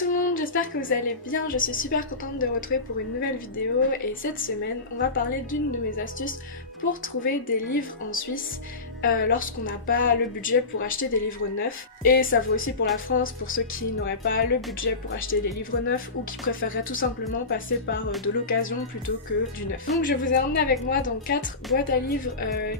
tout le monde, j'espère que vous allez bien, je suis super contente de vous retrouver pour une nouvelle vidéo et cette semaine on va parler d'une de mes astuces pour trouver des livres en Suisse lorsqu'on n'a pas le budget pour acheter des livres neufs. Et ça vaut aussi pour la France, pour ceux qui n'auraient pas le budget pour acheter des livres neufs ou qui préféreraient tout simplement passer par de l'occasion plutôt que du neuf. Donc je vous ai emmené avec moi dans 4 boîtes à livres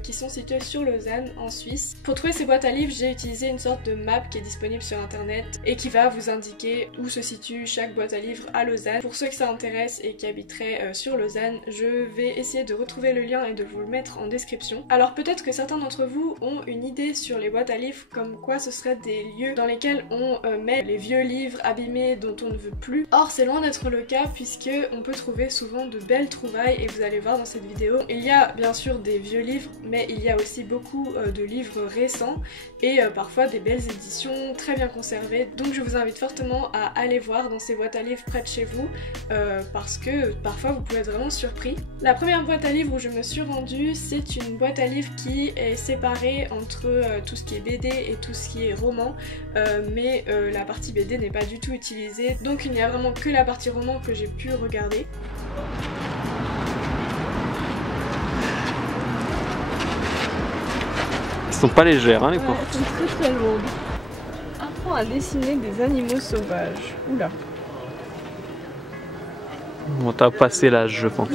qui sont situées sur Lausanne en Suisse. Pour trouver ces boîtes à livres, j'ai utilisé une sorte de map qui est disponible sur internet et qui va vous indiquer où se situe chaque boîte à livres à Lausanne. Pour ceux que ça intéresse et qui habiteraient sur Lausanne, je vais essayer de retrouver le lien et de vous le mettre en description. Alors peut-être que certains d'entre vous ont une idée sur les boîtes à livres, comme quoi ce seraient des lieux dans lesquels on met les vieux livres abîmés dont on ne veut plus. Or c'est loin d'être le cas puisque on peut trouver souvent de belles trouvailles et vous allez voir dans cette vidéo, il y a bien sûr des vieux livres mais il y a aussi beaucoup de livres récents et parfois des belles éditions très bien conservées. Donc je vous invite fortement à aller voir dans ces boîtes à livres près de chez vous parce que parfois vous pouvez être vraiment surpris. La première boîte à livres où je me suis rendue, c'est une boîte à livres qui est séparée entre tout ce qui est BD et tout ce qui est roman, mais la partie BD n'est pas du tout utilisée, donc il n'y a vraiment que la partie roman que j'ai pu regarder. Elles sont pas légères hein les portes. Elles sont très lourdes. Apprends à dessiner des animaux sauvages. Oula. On t'a passé l'âge je pense.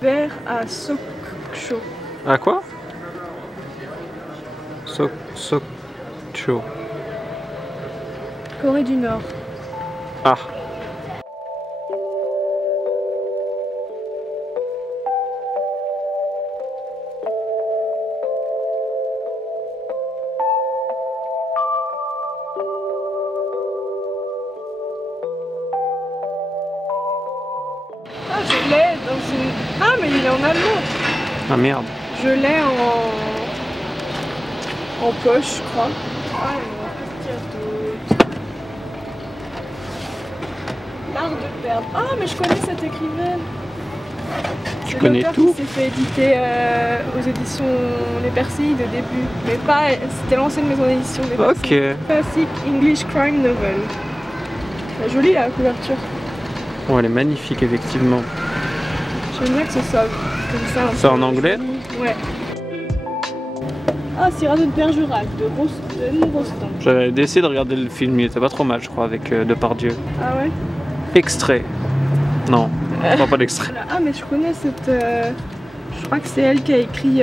Vers à Sokcho. À quoi? Sokcho. Corée du Nord. Ah. Ah, je l'ai dans une... Ah, mais il est en allemand. Ah merde. Je l'ai en poche, je crois. Ah, qu'est-ce qu'il y a d'autre? L'art de perdre. Ah, mais je connais cette écrivaine. Tu connais tout? C'est l'auteur qui s'est fait éditer aux éditions Les Perséides au début. Mais pas... C'était l'ancienne maison d'édition des Perséides. Ok. Classic English Crime Novel. C'est jolie la couverture. Oh, elle est magnifique effectivement. J'aime bien que ce soit comme ça. C'est en anglais? Ouais. Ah, Cyrano de Bergerac, de Rostand. J'avais essayé de regarder le film, il était pas trop mal je crois avec Depardieu. Ah ouais? Extrait. Non, pas l'extrait. Ah mais je connais cette... je crois que c'est elle qui a écrit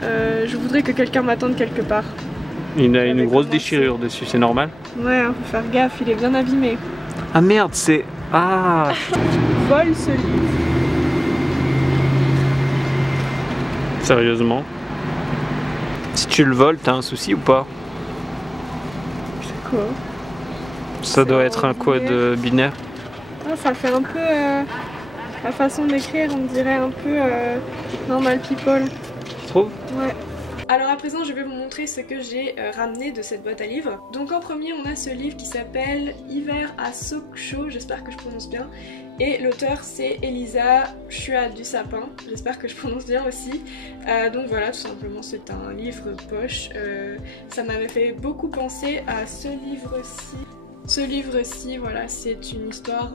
je voudrais que quelqu'un m'attende quelque part. Il a une grosse déchirure dessus, c'est normal? Ouais, faut faire gaffe, il est bien abîmé. Ah merde, c'est... Ah. Vole ce livre. Sérieusement? Si tu le voles, t'as un souci ou pas? C'est quoi? Ça doit être un code binaire. Ah, ça fait un peu... la façon d'écrire, on dirait un peu normal people. Tu trouves? Ouais. Alors à présent je vais vous montrer ce que j'ai ramené de cette boîte à livres. Donc en premier on a ce livre qui s'appelle Hiver à Sokcho, j'espère que je prononce bien. Et l'auteur c'est Elisa Chua du Sapin, j'espère que je prononce bien aussi. Donc voilà, tout simplement c'est un livre poche. Ça m'avait fait beaucoup penser à ce livre-ci. Ce livre-ci, voilà, c'est une histoire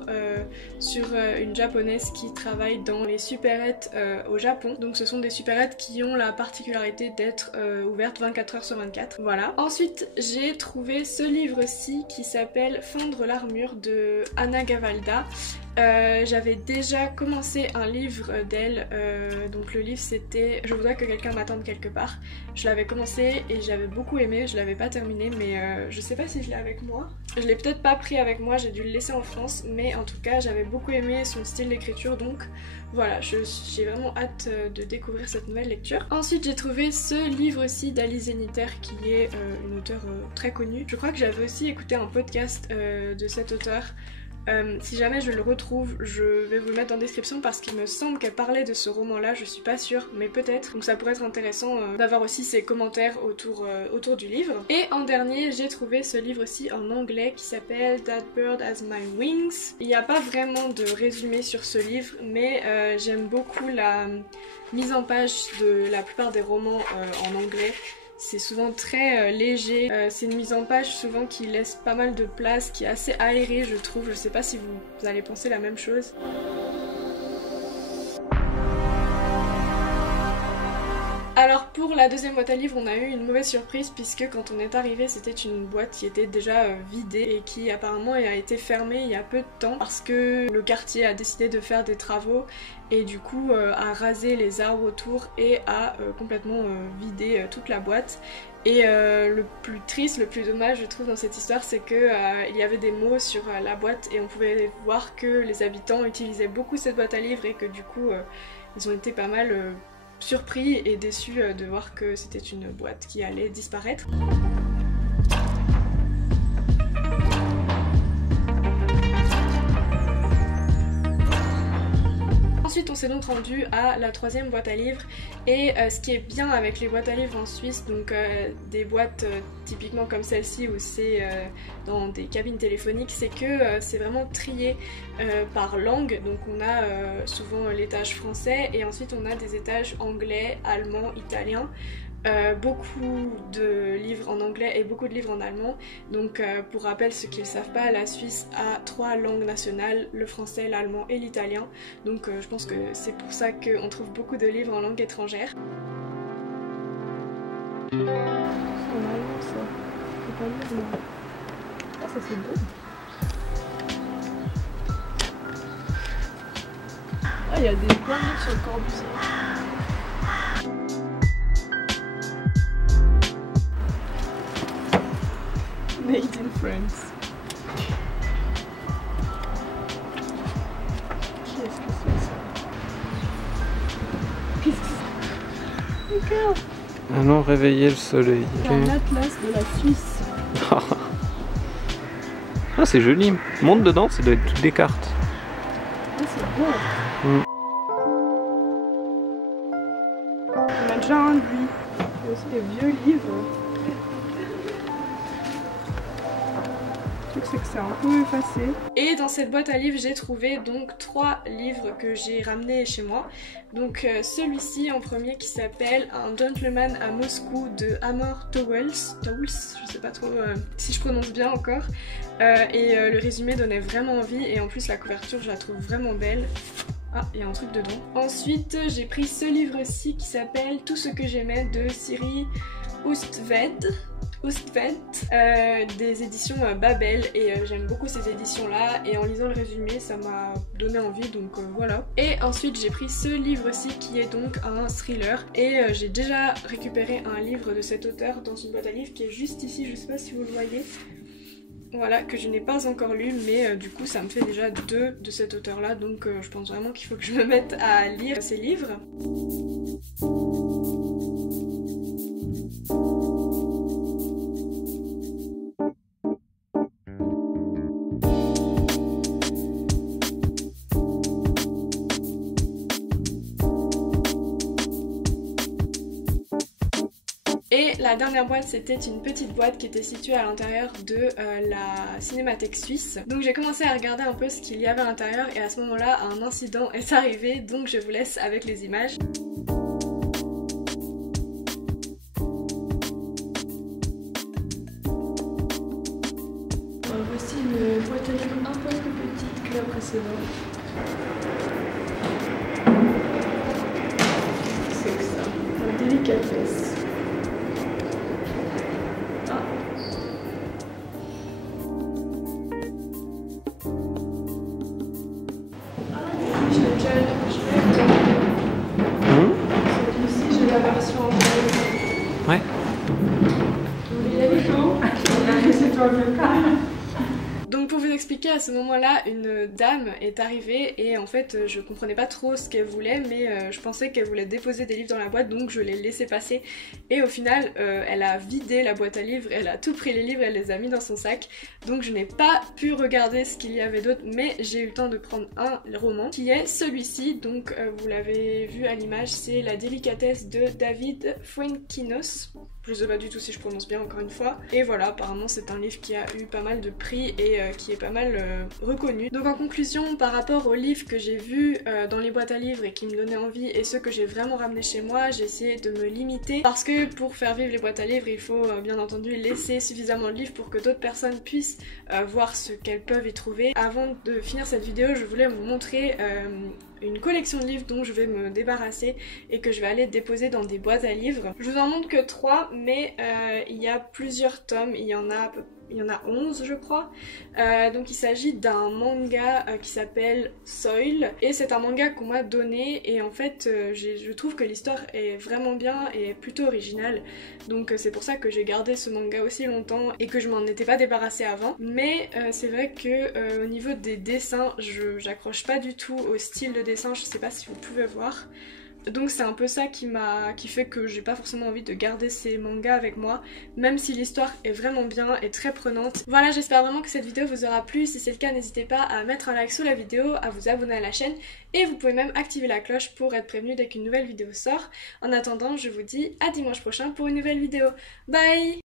sur une japonaise qui travaille dans les supérettes au Japon. Donc ce sont des supérettes qui ont la particularité d'être ouvertes 24 heures sur 24. Voilà. Ensuite, j'ai trouvé ce livre-ci qui s'appelle Fendre l'armure de Anna Gavalda. J'avais déjà commencé un livre d'elle, donc le livre c'était Je voudrais que quelqu'un m'attende quelque part. Je l'avais commencé et j'avais beaucoup aimé, je l'avais pas terminé mais je sais pas si je l'ai avec moi. Je l'ai peut-être pas pris avec moi, j'ai dû le laisser en France, mais en tout cas j'avais beaucoup aimé son style d'écriture, donc voilà, j'ai vraiment hâte de découvrir cette nouvelle lecture. Ensuite j'ai trouvé ce livre-ci d'Alice Zeniter qui est une auteure très connue. Je crois que j'avais aussi écouté un podcast de cet auteur. Si jamais je le retrouve, je vais vous le mettre en description parce qu'il me semble qu'elle parlait de ce roman-là, je suis pas sûre, mais peut-être. Donc ça pourrait être intéressant d'avoir aussi ses commentaires autour du livre. Et en dernier, j'ai trouvé ce livre-ci en anglais qui s'appelle That Bird Has My Wings. Il n'y a pas vraiment de résumé sur ce livre, mais j'aime beaucoup la mise en page de la plupart des romans en anglais. c'est souvent très léger, c'est une mise en page souvent qui laisse pas mal de place, qui est assez aérée je trouve, je sais pas si vous allez penser la même chose. Alors pour la deuxième boîte à livres, on a eu une mauvaise surprise puisque quand on est arrivé, c'était une boîte qui était déjà vidée et qui apparemment a été fermée il y a peu de temps parce que le quartier a décidé de faire des travaux et du coup a rasé les arbres autour et a complètement vidé toute la boîte. Et le plus triste, le plus dommage je trouve dans cette histoire, c'est que il y avait des mots sur la boîte et on pouvait voir que les habitants utilisaient beaucoup cette boîte à livres et que du coup ils ont été pas mal surpris et déçus de voir que c'était une boîte qui allait disparaître. Ensuite on s'est donc rendu à la troisième boîte à livres et ce qui est bien avec les boîtes à livres en Suisse, donc des boîtes typiquement comme celle-ci où c'est dans des cabines téléphoniques, c'est que c'est vraiment trié par langue, donc on a souvent l'étage français et ensuite on a des étages anglais, allemand, italien. Beaucoup de livres en anglais et beaucoup de livres en allemand. Donc pour rappel, ceux qui ne le savent pas, la Suisse a 3 langues nationales, le français, l'allemand et l'italien. Donc je pense que c'est pour ça qu'on trouve beaucoup de livres en langue étrangère. C'est en allemand ça. C'est pas lire, non. Ah ça c'est beau. Ah il y a des plein de livres sur le Corbusier. Made in France. Qu'est-ce que c'est ça? Qu'est-ce que c'est? Regarde! Allons réveiller le soleil. C'est un atlas de la Suisse. Ah c'est joli. Monte dedans, ça doit être toutes des cartes. Ah c'est beau. On a déjà un de lui. Il y a aussi des vieux livres. C'est que c'est un peu effacé. Et dans cette boîte à livres j'ai trouvé donc 3 livres que j'ai ramenés chez moi. Donc celui-ci en premier qui s'appelle Un gentleman à Moscou de Amor Towles, je sais pas trop si je prononce bien encore. Et le résumé donnait vraiment envie et en plus la couverture je la trouve vraiment belle. Ah, il y a un truc dedans. Ensuite j'ai pris ce livre-ci qui s'appelle Tout ce que j'aimais de Siri Oustved, des éditions Babel et j'aime beaucoup ces éditions là et en lisant le résumé ça m'a donné envie donc voilà. Et ensuite j'ai pris ce livre-ci qui est donc un thriller et j'ai déjà récupéré un livre de cet auteur dans une boîte à livres qui est juste ici, je sais pas si vous le voyez. Voilà, que je n'ai pas encore lu mais du coup ça me fait déjà 2 de cet auteur là donc je pense vraiment qu'il faut que je me mette à lire ces livres. Et la dernière boîte c'était une petite boîte qui était située à l'intérieur de la Cinémathèque suisse. Donc j'ai commencé à regarder un peu ce qu'il y avait à l'intérieur et à ce moment là un incident est arrivé donc je vous laisse avec les images. Voici une boîte à livres un peu plus petite que la précédente. C'est que ça, la délicatesse. Celui-ci, j'ai la version anglaise. Ouais. Donc pour vous expliquer, à ce moment-là, une dame est arrivée et en fait je comprenais pas trop ce qu'elle voulait mais je pensais qu'elle voulait déposer des livres dans la boîte donc je l'ai laissé passer et au final elle a vidé la boîte à livres, elle a tout pris les livres, elle les a mis dans son sac donc je n'ai pas pu regarder ce qu'il y avait d'autre mais j'ai eu le temps de prendre un roman qui est celui-ci, donc vous l'avez vu à l'image, c'est La délicatesse de David Fuenquinos. Je sais pas du tout si je prononce bien encore une fois. Et voilà, apparemment c'est un livre qui a eu pas mal de prix et qui est pas mal reconnu. Donc en conclusion, par rapport aux livres que j'ai vus dans les boîtes à livres et qui me donnaient envie et ceux que j'ai vraiment ramenés chez moi, j'ai essayé de me limiter parce que pour faire vivre les boîtes à livres, il faut bien entendu laisser suffisamment de livres pour que d'autres personnes puissent voir ce qu'elles peuvent y trouver. Avant de finir cette vidéo, je voulais vous montrer une collection de livres dont je vais me débarrasser et que je vais aller déposer dans des boîtes à livres. Je vous en montre que 3, mais il y a plusieurs tomes, il y en a 11 je crois. Donc il s'agit d'un manga qui s'appelle Soil et c'est un manga qu'on m'a donné et en fait je trouve que l'histoire est vraiment bien et plutôt originale, donc c'est pour ça que j'ai gardé ce manga aussi longtemps et que je m'en étais pas débarrassée avant. Mais c'est vrai que au niveau des dessins, j'accroche pas du tout au style de dessin, je sais pas si vous pouvez voir. Donc c'est un peu ça qui fait que j'ai pas forcément envie de garder ces mangas avec moi, même si l'histoire est vraiment bien et très prenante. Voilà, j'espère vraiment que cette vidéo vous aura plu. Si c'est le cas, n'hésitez pas à mettre un like sous la vidéo, à vous abonner à la chaîne et vous pouvez même activer la cloche pour être prévenu dès qu'une nouvelle vidéo sort. En attendant, je vous dis à dimanche prochain pour une nouvelle vidéo. Bye!